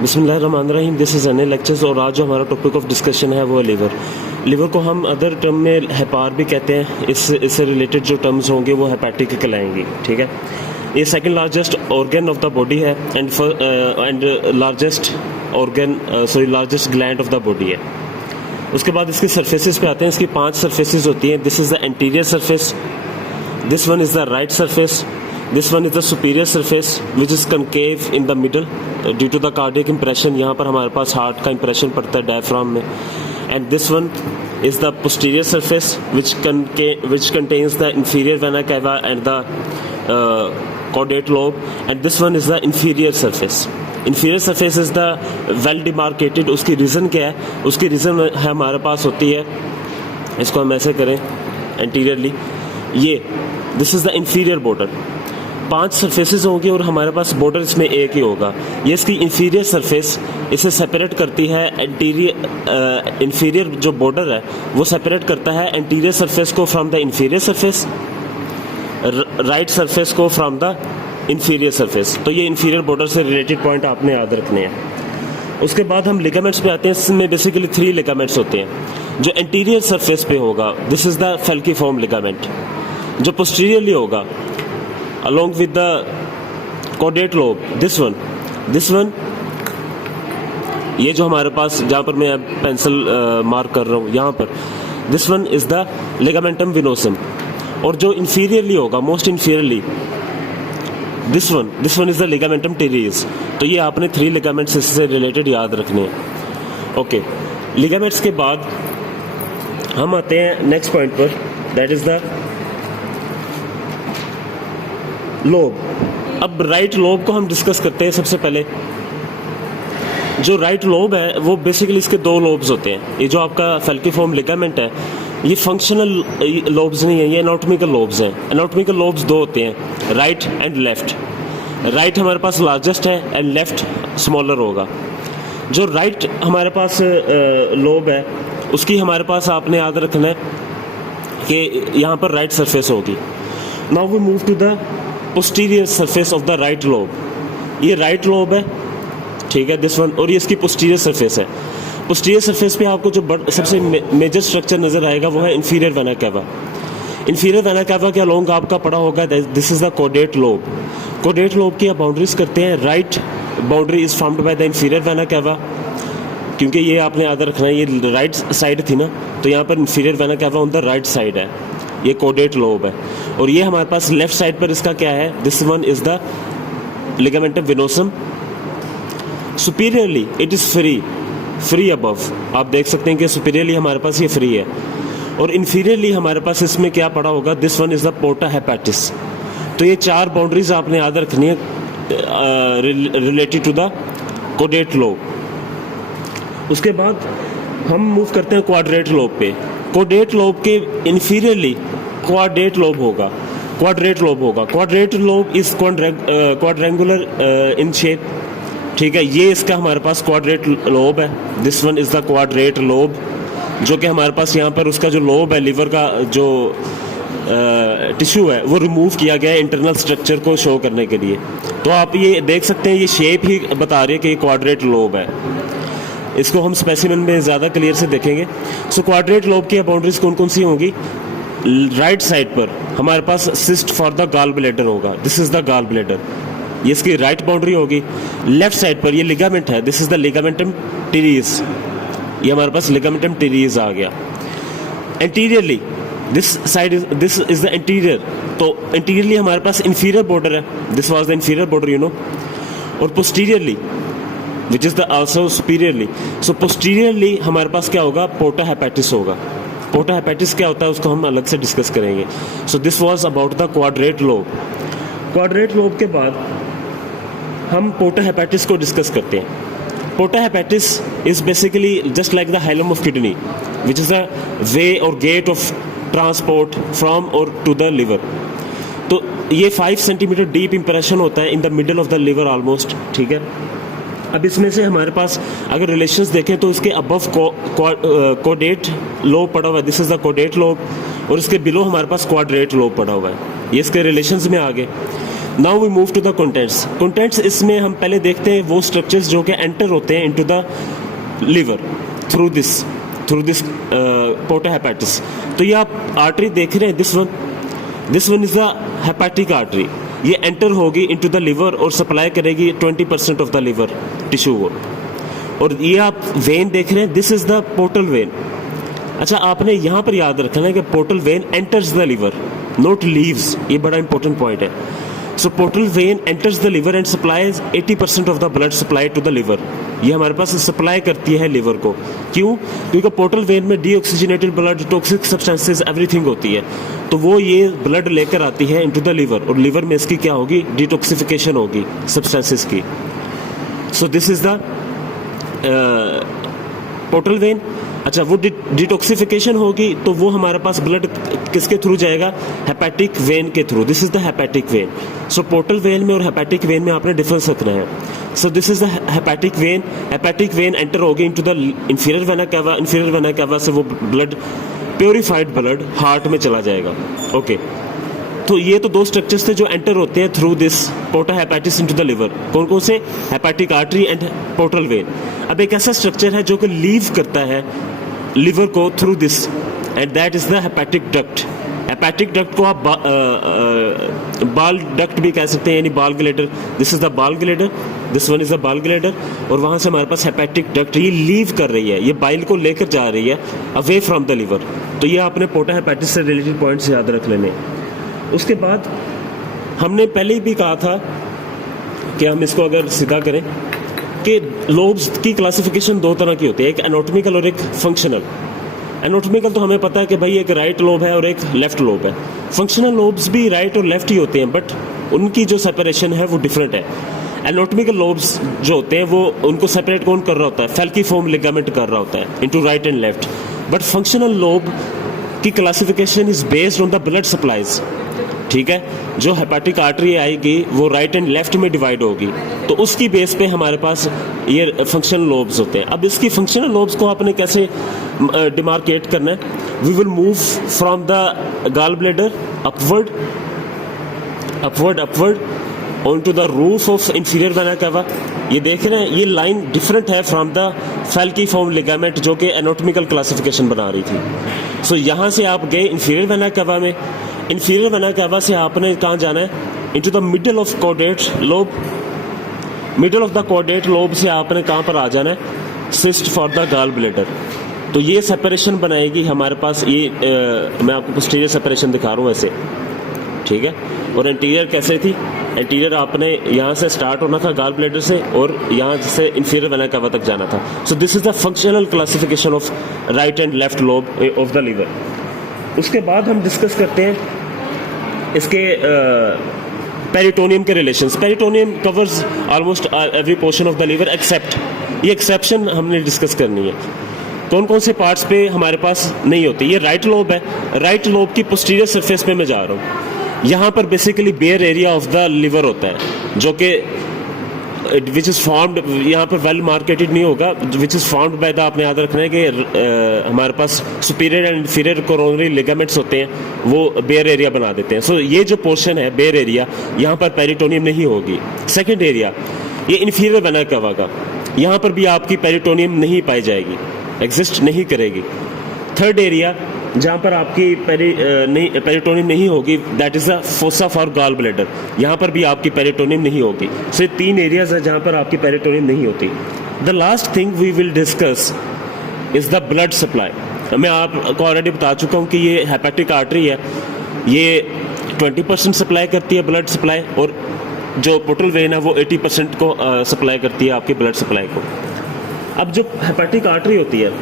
बिस्मिल्लाहिर्रहमानिर्रहीम, this is Anil lectures. और आज जो हमारा टॉपिक ऑफ डिस्कशन है वो है लीवर। लीवर को हम अदर टर्म में हेपार भी कहते हैं। इससे रिलेटेड जो टर्म्स होंगे वो हेपेटिक कहलाएंगी, ठीक है। ये second largest organ of the body है and largest gland of the body है। उसके बाद इसकी सरफेसेस पे आते हैं। इसकी 5 सरफेसेस होती हैं। This is the anterior surface, this one is the right surface, this one is the superior surface which is concave in the middle due to the cardiac impression. यहाँ पर हमारे पास हार्ट का इम्प्रेशन पड़ता है diaphragm में। And this one is the posterior surface which contains the inferior vena cava and the caudate lobe, and this one is the inferior surface. Inferior surface is the well demarcated. उसकी reason क्या है? उसकी reason है हमारे पास होती है, इसको हम ऐसे करें एंटीरियरली, ये this is the inferior border. 5 surfaces होंगी और हमारे पास बॉर्डर इसमें एक ही होगा। ये इसकी इंफीरियर सरफेस इसे सेपरेट करती है। इंफीरियर जो बॉर्डर है वो सेपरेट करता है एंटीरियर सरफेस को from the inferior surface, right surface को फ्रॉम द इंफीरियर सरफेस। तो ये इंफीरियर बॉर्डर से रिलेटेड पॉइंट आपने याद रखने हैं। उसके बाद हम लिगामेंट्स पे आते हैं। इसमें बेसिकली 3 लिगामेंट्स होते हैं। जो एंटीरियर सरफेस पे होगा this is the falciform ligament. जो पोस्टीरियरली होगा along with the caudate lobe, this one ये जो हमारे पास जहाँ पर मैं पेंसिल मार्क कर रहा हूँ यहाँ पर, this one is the ligamentum venosum. और जो इंफीरियरली होगा most inferiorly, this one is the ligamentum teres. तो ये आपने 3 लिगामेंट्स इससे रिलेटेड याद रखने हैं। ओके, लिगामेंट्स के बाद हम आते हैं नेक्स्ट पॉइंट पर, दैट इज़ द लोब। अब राइट लोब को हम डिस्कस करते हैं। सबसे पहले जो राइट लोब है वो बेसिकली इसके 2 लोब्स होते हैं। ये जो आपका फैल्कीफॉर्म लिगामेंट है ये फंक्शनल लोब्स नहीं है, ये एनाटॉमिकल लोब्स हैं। एनाटॉमिकल लोब्स 2 होते हैं, राइट एंड लेफ्ट। राइट हमारे पास लार्जेस्ट है एंड लेफ्ट स्मॉलर होगा। जो राइट हमारे पास लोब है उसकी हमारे पास आपने याद रखना है कि यहाँ पर राइट सरफेस होगी। Now we move to the posterior surface of the right lobe. ये राइट लोब है, ठीक है, दिस वन। और ये इसकी पोस्टीरियर सरफेस है। पोस्टीरियर सरफेस पे आपको जो सबसे मेजर स्ट्रक्चर नज़र आएगा वो है inferior vena cava. Inferior vena cava के अलोंग आपका पड़ा होगा this is the caudate lobe. Cadet lobe की आप बाउंड्रीज करते हैं। Right boundary is formed by the inferior vena cava, क्योंकि ये आपने याद रखना है ये राइट साइड थी ना, तो यहाँ पर inferior vena cava on the right side है, ये कॉडेट लोब है। और ये हमारे पास लेफ्ट साइड पर इसका क्या है, this one is the ligamentum venosum. Superiorly it is free above. आप देख सकते हैं कि सुपीरियरली हमारे पास ये फ्री है। और इन्फीरियरली हमारे पास इसमें क्या पड़ा होगा, this one is the porta hepatis. तो ये 4 बाउंड्रीज आपने याद रखनी है related to the caudate lobe. उसके बाद हम मूव करते हैं क्वाड्रेट लोब पे। कॉडेट लोब के इन्फीरियरली क्वाड्रेट लोब होगा। Quadrate lobe is quadrangular in shape, ठीक है। ये इसका हमारे पास क्वाड्रेट लोब है। This one is the quadrate lobe, जो कि हमारे पास यहाँ पर उसका जो लोब है, लिवर का जो टिश्यू है वो रिमूव किया गया है इंटरनल स्ट्रक्चर को शो करने के लिए। तो आप ये देख सकते हैं ये शेप ही बता रही है कि ये क्वाड्रेट लोब है। इसको हम स्पेसिमेन में ज़्यादा क्लियर से देखेंगे। सो क्वाड्रेट लोब की बाउंड्रीज कौन कौन सी होंगी? राइट साइड पर हमारे पास cyst for the gall bladder होगा, this is the gall bladder, ये इसकी राइट बाउंड्री होगी। लेफ्ट साइड पर ये लिगामेंट है, this is the ligamentum teres, ये हमारे पास लिगामेंटम टेरिस आ गया। Anteriorly this is the anterior. तो एंटीरियरली हमारे पास इंफीरियर बॉर्डर है, this was the inferior border you know. और posteriorly which is the also superiorly. So posteriorly हमारे पास क्या होगा, पोर्टा हेपेटिस होगा। पोर्टा हेपेटिस क्या होता है उसको हम अलग से डिस्कस करेंगे। So this was about the quadrate lobe. Quadrate lobe के बाद हम पोर्टा हेपेटिस को डिस्कस करते हैं। Porta hepatis is basically just like the hilum of kidney which is the way और गेट ऑफ ट्रांसपोर्ट फ्रॉम और to the liver. तो ये 5 सेंटीमीटर डीप इंप्रेशन होता है in the middle of the liver almost, ठीक है। अब इसमें से हमारे पास अगर रिलेशंस देखें तो इसके अबव कोडेट लोब पड़ा हुआ है, this is the caudate lobe, और इसके बिलो हमारे पास क्वाड्रेट लोब पड़ा हुआ है। ये इसके रिलेशंस में आ गए। Now we move to the contents. Contents इसमें हम पहले देखते हैं वो स्ट्रक्चर्स जो कि एंटर होते हैं into the liver through this porta hepatis. तो ये आप आर्टरी देख रहे हैं, this one is the hepatic artery. ये एंटर होगी इनटू द लिवर और सप्लाई करेगी 20% ऑफ द लिवर टिश्यू को। और ये आप वेन देख रहे हैं, this is the portal vein. अच्छा, आपने यहाँ पर याद रखना है कि portal vein enters the liver, not leaves. ये बड़ा इंपॉर्टेंट पॉइंट है। So portal vein enters the liver and supplies 80% of the blood supply to the liver. ये हमारे पास सप्लाई करती है लिवर को। क्यों? क्योंकि पोर्टल वेन में deoxygenated blood, toxic substances, everything होती है, तो वो ये ब्लड लेकर आती है इनटू द लिवर, और लिवर में इसकी क्या होगी? डिटॉक्सिफिकेशन होगी सब्सटेंसेस की। सो this is the portal vein. अच्छा, वो डिटॉक्सिफिकेशन होगी तो वो हमारे पास ब्लड किसके थ्रू जाएगा? हेपेटिक वेन के through. This is the hepatic when. So portal when में और हेपेटिक वेन में आपने डिफरेंस रखना है। So this is the hepatic vein. Hepatic vein enter होगी into the inferior vena cava. Inferior vena cava से वो ब्लड, प्योरीफाइड ब्लड, हार्ट में चला जाएगा। ओके, तो ये तो दो स्ट्रक्चर्स थे जो एंटर होते हैं through this porta hepatis into the liver. कौन कौन से? Hepatic artery and portal vein. अब एक ऐसा स्ट्रक्चर है जो कि लीव करता है लिवर को through this, and that is the hepatic duct. Hepatic duct को आप बाल डक्ट भी कह सकते हैं, यानी बाल ग्लैडर। दिस इज द बाल ग्लैडर, दिस वन इज द बाल ग्लैडर। और वहां से हमारे पास हेपेटिक डक्ट, ये लीव कर रही है, ये बाइल को लेकर जा रही है अवे फ्रॉम द लिवर। तो ये आपने पोर्टा हेपेटिस से रिलेटेड पॉइंट्स याद रख लेने। उसके बाद हमने पहले ही भी कहा था कि हम इसको अगर सीधा करें कि लोब्स की क्लासिफिकेशन दो तरह की होती है, एक एनाटॉमिकल और एक फंक्शनल। एनाटॉमिकल तो हमें पता है कि भाई एक राइट लोब है और एक लेफ्ट लोब है। फंक्शनल लोब्स भी राइट और लेफ्ट ही होते हैं, बट उनकी जो सेपरेशन है वो डिफरेंट है। एनाटॉमिकल लोब्स जो होते हैं वो उनको सेपरेट कौन कर रहा होता है? फैल्कीफॉर्म लिगामेंट कर रहा होता है into right and left. But functional lobe की classification is based on the blood supplies. ठीक है, जो हेपेटिक आर्टरी आएगी वो राइट एंड लेफ्ट में डिवाइड होगी, तो उसकी बेस पे हमारे पास ये फंक्शनल लोब्स होते हैं। अब इसकी फंक्शनल लोब्स को आपने कैसे डिमार्केट करना है? We will move from the gall bladder upward on to the roof of inferior vena cava. ये देख रहे हैं, ये लाइन डिफरेंट है फ्रॉम द फैल्कीफॉर्म लिगामेंट जो कि एनाटॉमिकल क्लासिफिकेशन बना रही थी। सो यहाँ से आप गए इंफीरियर वेना कावा में। इंफीरियर वेना कावा से आपने कहाँ जाना है? Into the middle of caudate lobe. Middle of the caudate lobe से आपने कहाँ पर आ जाना है? Cyst for the gall bladder. तो ये सेपरेशन बनाएगी हमारे पास। ये मैं आपको पोस्टीरियर सेपरेशन दिखा रहा हूँ ऐसे, ठीक है। और एंटीरियर कैसे थी? एंटीरियर आपने यहाँ से स्टार्ट होना था गॉल ब्लैडर से, और यहाँ से इंफीरियर वेना कावा तक जाना था। So this is the functional classification of right and left lobe of the liver. उसके बाद हम डिस्कस करते हैं इसके पेरिटोनियम के रिलेशंस। Peritoneum covers almost every portion of the liver except, ये एक्सेप्शन हमने डिस्कस करनी है। कौन कौन से पार्ट्स पे हमारे पास नहीं होती? ये राइट लोब है। राइट लोब की पोस्टीरियर सरफेस पे मैं जा रहा हूँ। यहाँ पर basically bare area of the liver होता है, जो कि विच इज़ फॉर्म्ड, यहाँ पर वेल मार्केटेड नहीं होगा, which is formed by the, आपने याद रखना है कि हमारे पास superior and inferior coronary ligaments होते हैं, वो बेयर एरिया बना देते हैं। सो ये जो पोर्शन है बेयर एरिया, यहाँ पर पेरिटोनियम नहीं होगी। सेकेंड एरिया ये इंफीरियर वेना कावा का, यहाँ पर भी आपकी पेरिटोनियम नहीं पाई जाएगी, एग्जिस्ट नहीं करेगी। थर्ड एरिया जहाँ पर आपकी पेरिटोनियम नहीं होगी, that is the fossa for gall bladder, यहाँ पर भी आपकी पेरिटोनियम नहीं होगी। सो ये तीन एरियाज है जहाँ पर आपकी पेरिटोनियम नहीं होती। The last thing we will discuss is the blood supply. मैं आपको ऑलरेडी बता चुका हूँ कि ये हेपेटिक आर्टरी है, ये 20% सप्लाई करती है ब्लड सप्लाई, और जो पोर्टल वेन है वो 80% को सप्लाई करती है आपकी ब्लड सप्लाई को। अब जो हेपेटिक आर्टरी होती है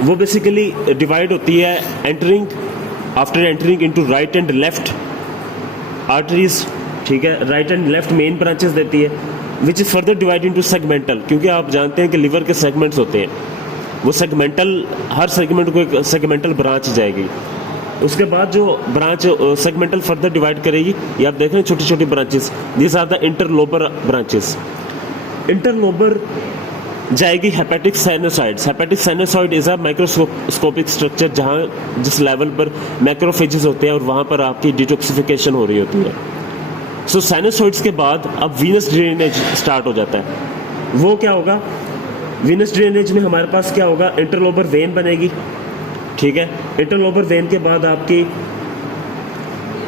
वो बेसिकली डिवाइड होती है after entering into right and left arteries, ठीक है। Right and left main branches देती है, which is further divide into segmental, क्योंकि आप जानते हैं कि लिवर के सेगमेंट्स होते हैं, वो सेगमेंटल, हर सेगमेंट को एक सेगमेंटल ब्रांच जाएगी। उसके बाद जो ब्रांच सेगमेंटल फर्दर डिवाइड करेगी, ये आप देख रहे हैं छोटी छोटी branches, this are the interlobar branches. Interlobar जाएगी hepatic sinusoids. Hepatic sinusoid is a microscopic structure, जहाँ जिस लेवल पर मैक्रोफेजेस होते हैं और वहाँ पर आपकी डिटॉक्सिफिकेशन हो रही होती है। सो साइनोसॉइड्स के बाद अब वीनस ड्रेनेज स्टार्ट हो जाता है। वो क्या होगा, वीनस ड्रेनेज में हमारे पास क्या होगा, इंटरलोबर वेन बनेगी, ठीक है। इंटरलोबर वेन के बाद आपकी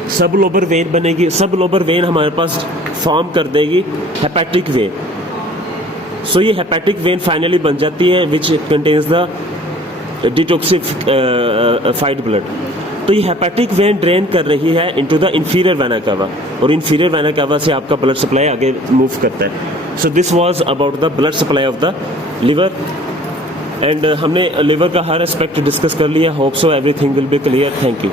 सबलोबर वेन बनेगी। सबलोबर वेन हमारे पास फॉर्म कर देगी हेपेटिक वेन। सो ये हेपेटिक वेन फाइनली बन जाती है which contains the detoxified blood. तो ये हेपेटिक वेन ड्रेन कर रही है इनटू द इंफीरियर वेना कावा, और इंफीरियर वेना कावा से आपका ब्लड सप्लाई आगे मूव करता है। So this was about the blood supply of the liver, and हमने लिवर का हर एस्पेक्ट डिस्कस कर लिया। Hope so everything will be clear. Thank you.